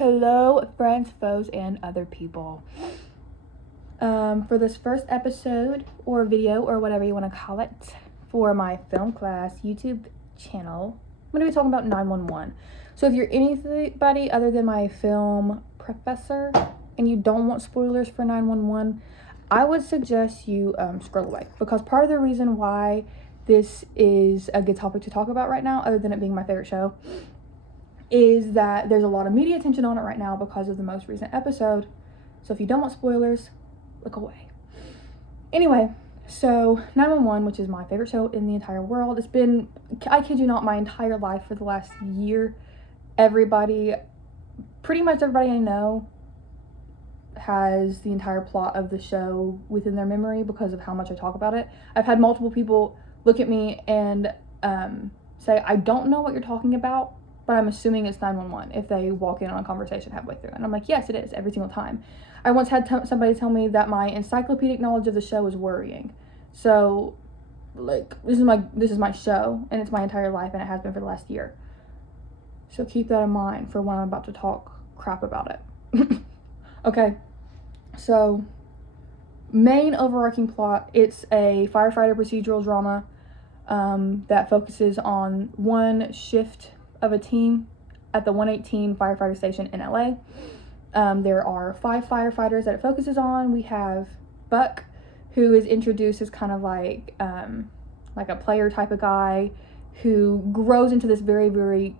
Hello, friends, foes, and other people. For this first episode or video or whatever you want to call it for my film class YouTube channel, I'm going to be talking about 911. So if you're anybody other than my film professor and you don't want spoilers for 911, I would suggest you scroll away, because part of the reason why this is a good topic to talk about right now, other than it being my favorite show, is that there's a lot of media attention on it right now because of the most recent episode. So if you don't want spoilers, look away. Anyway, so 911, which is my favorite show in the entire world. It's been, I kid you not, my entire life for the last year. Pretty much everybody I know has the entire plot of the show within their memory because of how much I talk about it. I've had multiple people look at me and say, I don't know what you're talking about, but I'm assuming it's 911 if they walk in on a conversation halfway through. And I'm like, yes, it is, every single time. I once had somebody tell me that my encyclopedic knowledge of the show is worrying. So, like, this is my show, and it's my entire life, and it has been for the last year. So keep that in mind for when I'm about to talk crap about it. Okay, so main overarching plot, it's a firefighter procedural drama that focuses on one shift of a team at the 118 firefighter station in LA. There are 5 firefighters that it focuses on. We have Buck, who is introduced as kind of like a player type of guy who grows into this very, very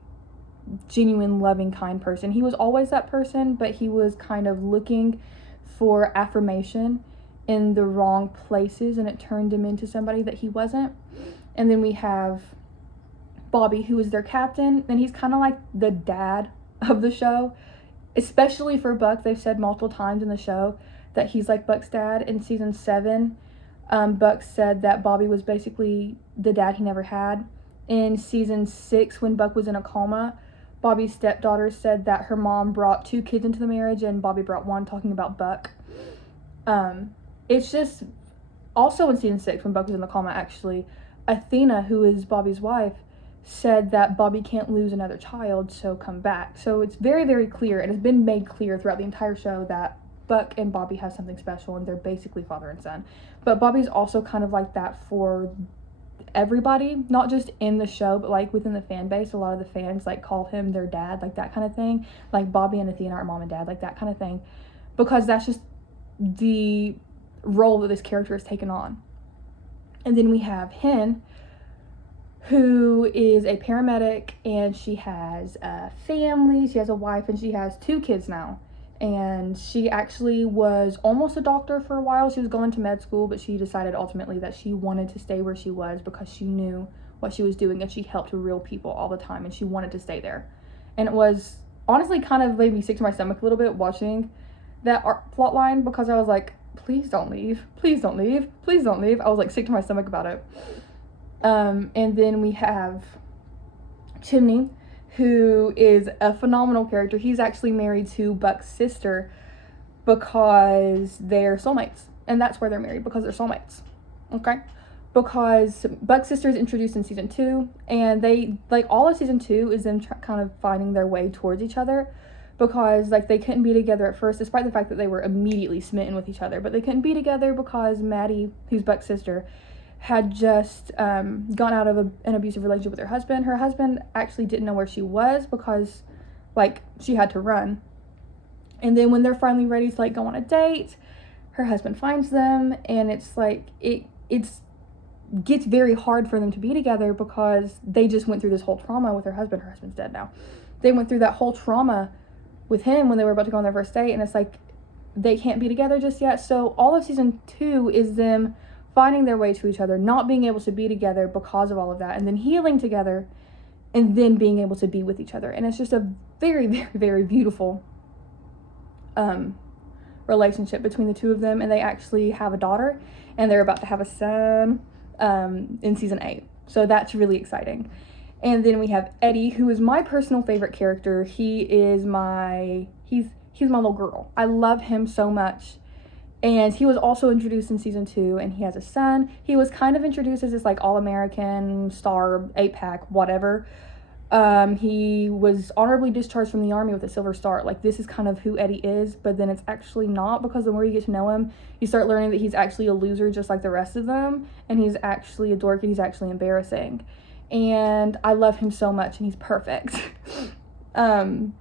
genuine, loving, kind person. He was always that person, but he was kind of looking for affirmation in the wrong places, and it turned him into somebody that he wasn't. And then we have Bobby, who is their captain, and he's kind of like the dad of the show, especially for Buck. They've said multiple times in the show that he's like Buck's dad. In season 7, Buck said that Bobby was basically the dad he never had. In season 6, when Buck was in a coma, Bobby's stepdaughter said that her mom brought 2 kids into the marriage and Bobby brought 1, talking about Buck. It's just, also in season 6, when Buck was in the coma, actually, Athena, who is Bobby's wife, said that Bobby can't lose another child, so come back. So it's very, very clear, and it's been made clear throughout the entire show that Buck and Bobby have something special, and they're basically father and son. But Bobby's also kind of like that for everybody, not just in the show, but like within the fan base. A lot of the fans like call him their dad, like that kind of thing. Like Bobby and Athena are mom and dad, like that kind of thing. Because that's just the role that this character has taken on. And then we have Hen, who is a paramedic, and she has a family, she has a wife, and she has 2 kids now. And she actually was almost a doctor for a while. She was going to med school, but she decided ultimately that she wanted to stay where she was because she knew what she was doing, and she helped real people all the time, and she wanted to stay there. And it was honestly kind of made me sick to my stomach a little bit watching that plot line, because I was like, please don't leave, please don't leave, please don't leave. I was like sick to my stomach about it. And then we have Chimney, who is a phenomenal character. He's actually married to Buck's sister because they're soulmates. And that's where they're married, because they're soulmates. Okay? Because Buck's sister is introduced in season 2, and they, like, all of season 2 is them kind of finding their way towards each other, because, like, they couldn't be together at first, despite the fact that they were immediately smitten with each other. But they couldn't be together because Maddie, who's Buck's sister, had just gone out of an abusive relationship with her husband. Her husband actually didn't know where she was because, like, she had to run. And then when they're finally ready to, like, go on a date, her husband finds them, and it's like, it gets very hard for them to be together because they just went through this whole trauma with her husband. Her husband's dead now. They went through that whole trauma with him when they were about to go on their first date, and it's like, they can't be together just yet. So all of season 2 is them finding their way to each other, not being able to be together because of all of that, and then healing together, and then being able to be with each other. And it's just a very, very, very beautiful relationship between the two of them. And they actually have a daughter, and they're about to have a son in season 8. So that's really exciting. And then we have Eddie, who is my personal favorite character. He's my little girl. I love him so much. And he was also introduced in season 2, and he has a son. He was kind of introduced as this, like, all-American star, 8-pack, whatever. He was honorably discharged from the Army with a Silver Star. Like, this is kind of who Eddie is, but then it's actually not, because the more you get to know him, you start learning that he's actually a loser just like the rest of them, and he's actually a dork, and he's actually embarrassing. And I love him so much, and he's perfect. And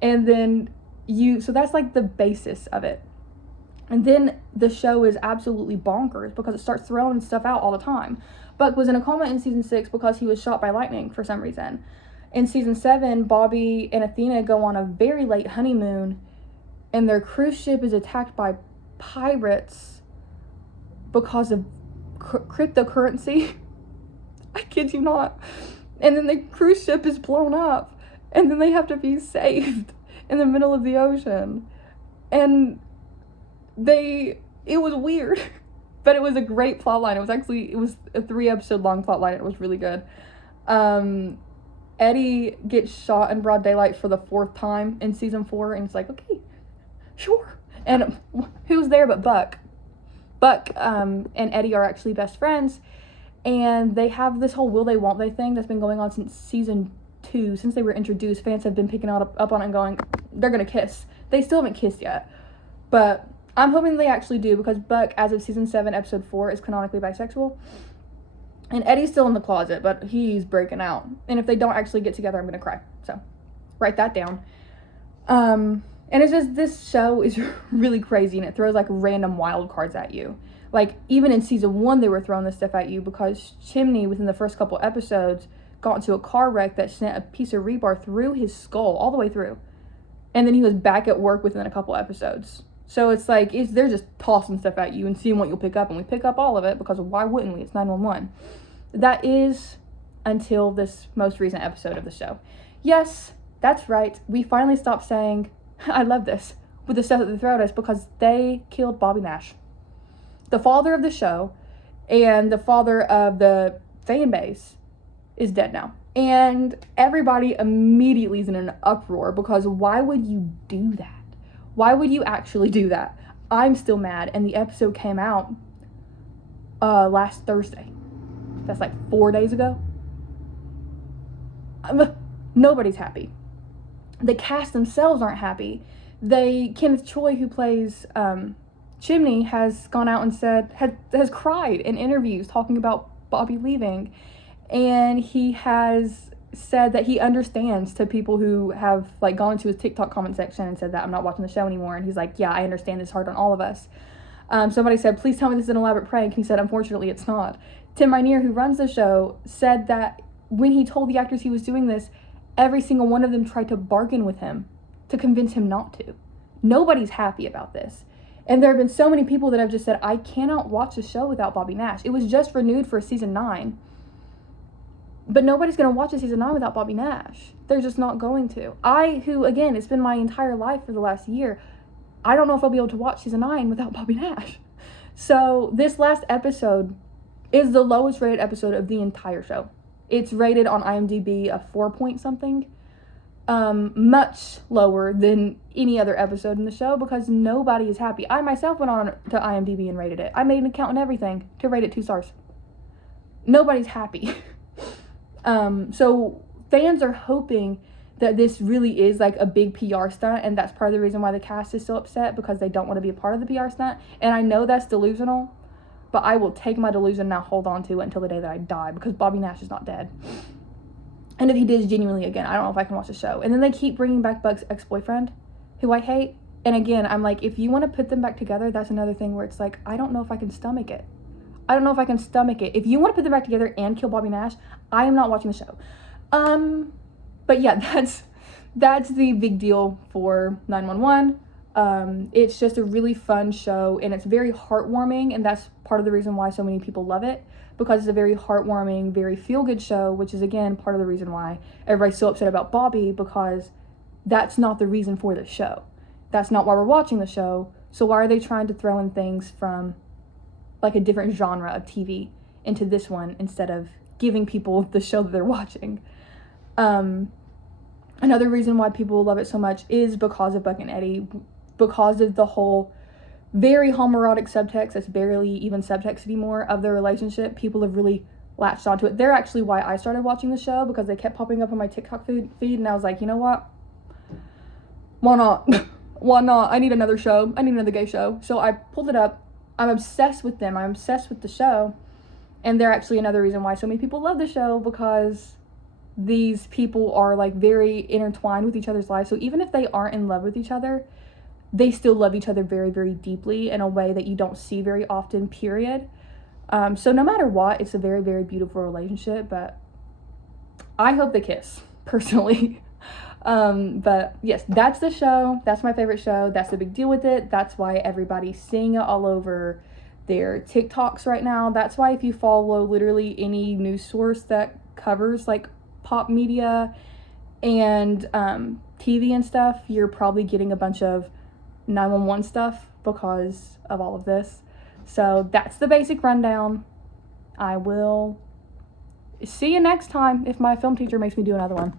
then so that's like the basis of it. And then the show is absolutely bonkers because it starts throwing stuff out all the time. Buck was in a coma in season 6 because he was shot by lightning for some reason. In season 7, Bobby and Athena go on a very late honeymoon, and their cruise ship is attacked by pirates because of cryptocurrency. I kid you not. And then the cruise ship is blown up, and then they have to be saved in the middle of the ocean. And it was weird, but it was a great plot line. It was a 3-episode long plot line. It was really good. Eddie gets shot in broad daylight for the 4th time in season 4, and it's like, okay, sure. And who's there but Buck? Buck and Eddie are actually best friends, and they have this whole will they won't they thing that's been going on since season 2. Since they were introduced, fans have been picking up on it and going, they're gonna kiss. They still haven't kissed yet, but I'm hoping they actually do, because Buck, as of season 7, episode 4, is canonically bisexual. And Eddie's still in the closet, but he's breaking out. And if they don't actually get together, I'm going to cry. So, write that down. And it's just, this show is really crazy, and it throws, like, random wild cards at you. Like, even in season 1, they were throwing this stuff at you because Chimney, within the first couple episodes, got into a car wreck that sent a piece of rebar through his skull, all the way through. And then he was back at work within a couple episodes. So it's like, they're just tossing stuff at you and seeing what you'll pick up, and we pick up all of it because why wouldn't we? It's 911. That is until this most recent episode of the show. Yes, that's right. We finally stopped saying, I love this, with the stuff that they throw at us, because they killed Bobby Nash. The father of the show and the father of the fan base is dead now. And everybody immediately is in an uproar, because why would you do that? Why would you actually do that? I'm still mad, and the episode came out last Thursday. That's like 4 days ago. Nobody's happy. The cast themselves aren't happy. Kenneth Choi, who plays Chimney, has gone out and has cried in interviews talking about Bobby leaving, and he has said that he understands to people who have like gone into his TikTok comment section and said that I'm not watching the show anymore, and he's like, yeah, I understand it's hard on all of us. Somebody said, please tell me this is an elaborate prank, and he said, unfortunately it's not. Tim Minear, who runs the show, said that when he told the actors he was doing this, every single one of them tried to bargain with him to convince him not to. Nobody's happy about this. And there have been so many people that have just said, I cannot watch the show without Bobby Nash. It was just renewed for season 9. But nobody's going to watch a season 9 without Bobby Nash. They're just not going to. Who, again, it's been my entire life for the last year, I don't know if I'll be able to watch season 9 without Bobby Nash. So this last episode is the lowest rated episode of the entire show. It's rated on IMDb a 4 point something. Much lower than any other episode in the show, because nobody is happy. I myself went on to IMDb and rated it. I made an account and everything to rate it 2 stars. Nobody's happy. So fans are hoping that this really is like a big PR stunt, and that's part of the reason why the cast is so upset, because they don't want to be a part of the PR stunt. And I know that's delusional, but I will take my delusion and now hold on to it until the day that I die, because Bobby Nash is not dead. And if he did genuinely again, I don't know if I can watch the show. And then they keep bringing back Buck's ex-boyfriend, who I hate. And again, I'm like, if you want to put them back together, that's another thing where it's like, I don't know if I can stomach it. I don't know if I can stomach it. If you want to put them back together and kill Bobby Nash, I am not watching the show. But yeah, that's the big deal for 911. It's just a really fun show, and it's very heartwarming, and that's part of the reason why so many people love it, because it's a very heartwarming, very feel-good show, which is, again, part of the reason why everybody's so upset about Bobby, because that's not the reason for the show. That's not why we're watching the show. So why are they trying to throw in things from, like, a different genre of TV into this one instead of giving people the show that they're watching? Another reason why people love it so much is because of Buck and Eddie, because of the whole very homoerotic subtext that's barely even subtext anymore of their relationship. People have really latched onto it. They're actually why I started watching the show, because they kept popping up on my TikTok feed, and I was like, you know what? Why not? Why not? I need another show. I need another gay show. So I pulled it up. I'm obsessed with them. I'm obsessed with the show. And they're actually another reason why so many people love the show, because these people are like very intertwined with each other's lives. So even if they aren't in love with each other, they still love each other very, very deeply in a way that you don't see very often, period. So no matter what, it's a very, very beautiful relationship, but I hope they kiss, personally. But yes, that's the show. That's my favorite show. That's the big deal with it. That's why everybody's seeing it all over their TikToks right now. That's why if you follow literally any news source that covers like pop media and TV and stuff, you're probably getting a bunch of 911 stuff because of all of this. So that's the basic rundown. I will see you next time if my film teacher makes me do another one.